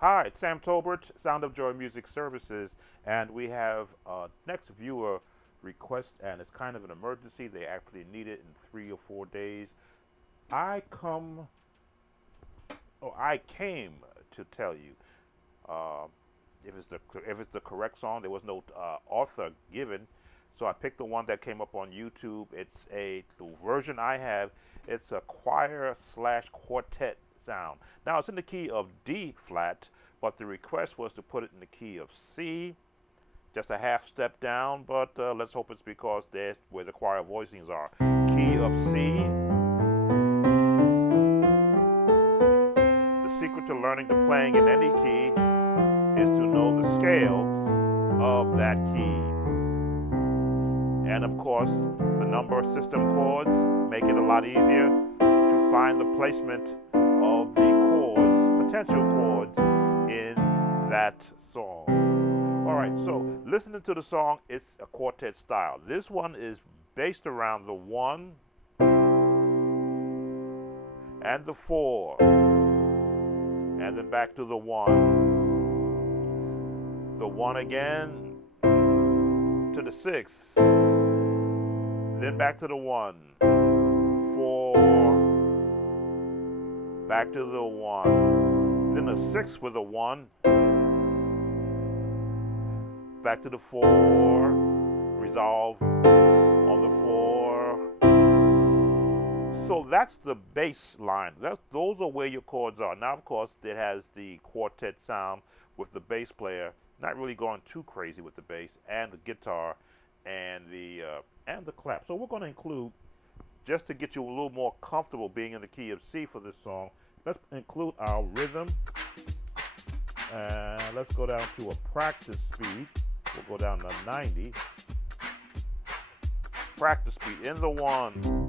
Hi, it's Sam Tolbert, Sound of Joy Music Services, and we have next viewer request, and it's kind of an emergency. They actually need it in 3 or 4 days. I come, I came to tell you uh, if it's the correct song. There was no author given, so I picked the one that came up on YouTube. The version I have. It's a choir slash quartet sound. Now it's in the key of D flat, but the request was to put it in the key of C, just a half step down. But let's hope it's because that's where the choir voicings are. Key of C. The secret to learning to playing in any key is to know the scales of that key. And of course, the number system chords make it a lot easier to find the placement of the chords, potential chords, in that song. All right, so listening to the song, it's a quartet style. This one is based around the 1 and the 4, and then back to the 1. The 1 again to the 6. Then back to the 1, 4, back to the 1, then a 6 with a 1, back to the 4, resolve on the 4. So that's the bass line. Those are where your chords are. Now, of course, it has the quartet sound with the bass player not really going too crazy with the bass and the guitar and the clap. So we're going to include, just to get you a little more comfortable being in the key of C for this song, let's include our rhythm. And let's go down to a practice speed. We'll go down to 90. Practice speed in the 1.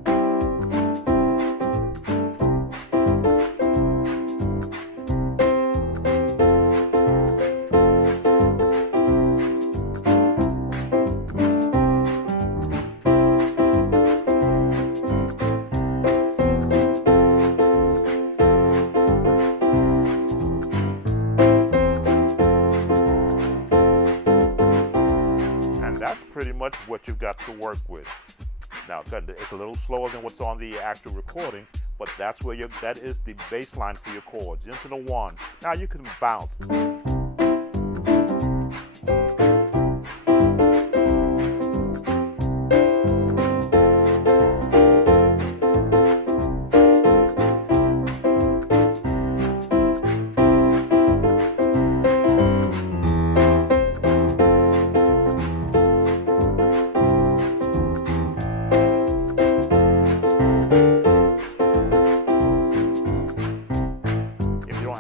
Pretty much what you've got to work with. Now, it's a little slower than what's on the actual recording, but that is the bass line for your chords, into the 1. Now you can bounce.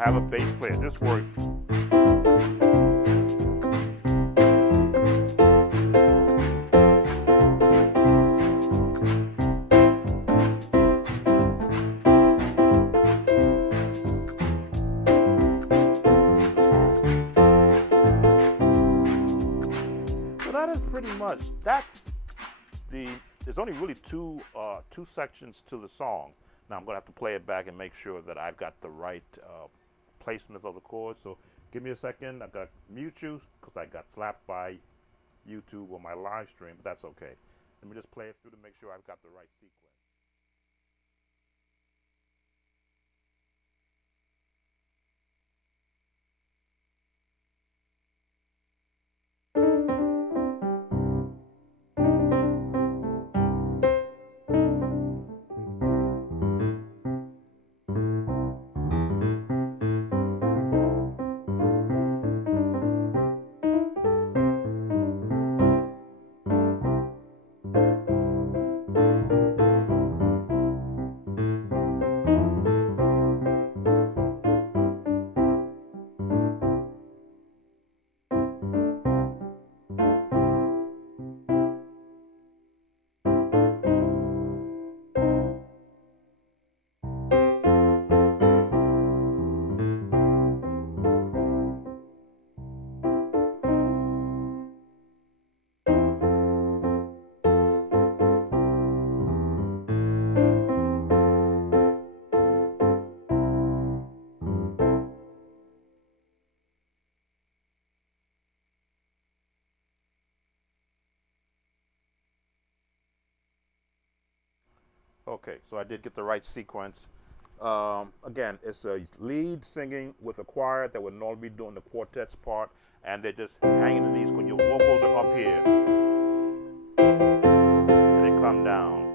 Have a bass player, just work. So that is pretty much, there's only really two sections to the song. Now I'm going to have to play it back and make sure that I've got the right placement of the chords. So give me a second. I've got to mute you because I got slapped by YouTube on my live stream, but that's okay. Let me just play it through to make sure I've got the right sequence. Okay, so I did get the right sequence. Again, it's a lead singing with a choir that would normally be doing the quartet's part, and they're just hanging in these. Your vocals are up here, and they come down.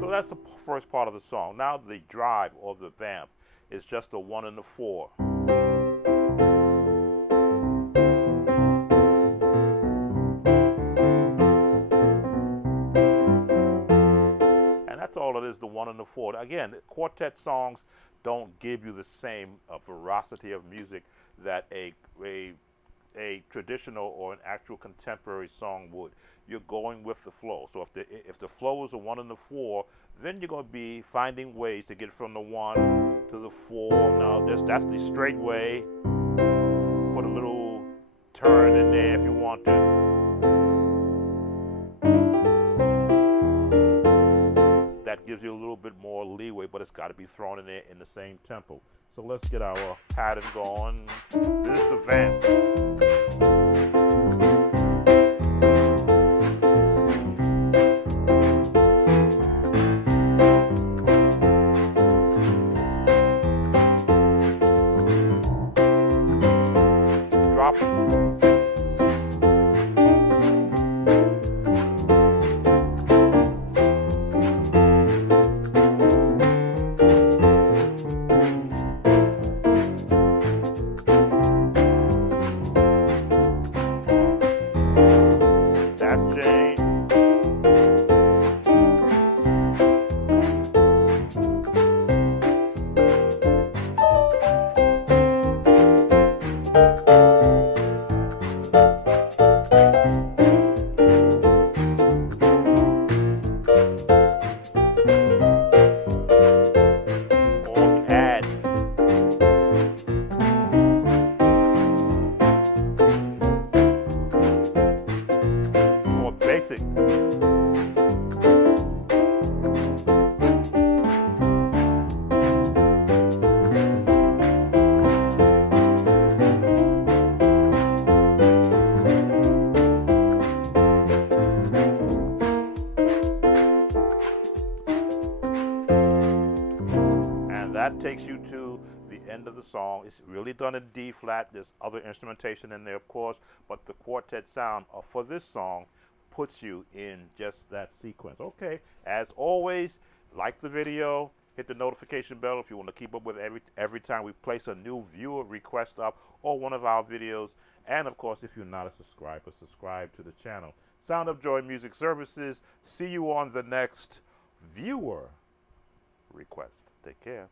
So that's the first part of the song. Now the drive or the vamp is just a 1 and a 4. That's all it is, the 1 and the 4. Again, quartet songs don't give you the same veracity of music that a traditional or an actual contemporary song would. You're going with the flow. So if the flow is a 1 and the 4, then you're going to be finding ways to get from the 1 to the 4. Now that's the straight way. Put a little turn in there if you want to. That gives you a little bit more leeway, but it's got to be thrown in there in the same tempo. So let's get our pattern going. This is the vamp. Drop it. That takes you to the end of the song. It's really done in D flat. There's other instrumentation in there, of course, but the quartet sound for this song puts you in just that sequence. Okay, as always, like the video, hit the notification bell if you want to keep up with every time we place a new viewer request up or one of our videos. And of course, if you're not a subscriber, subscribe to the channel. Sound of Joy Music Services. See you on the next viewer request. Take care.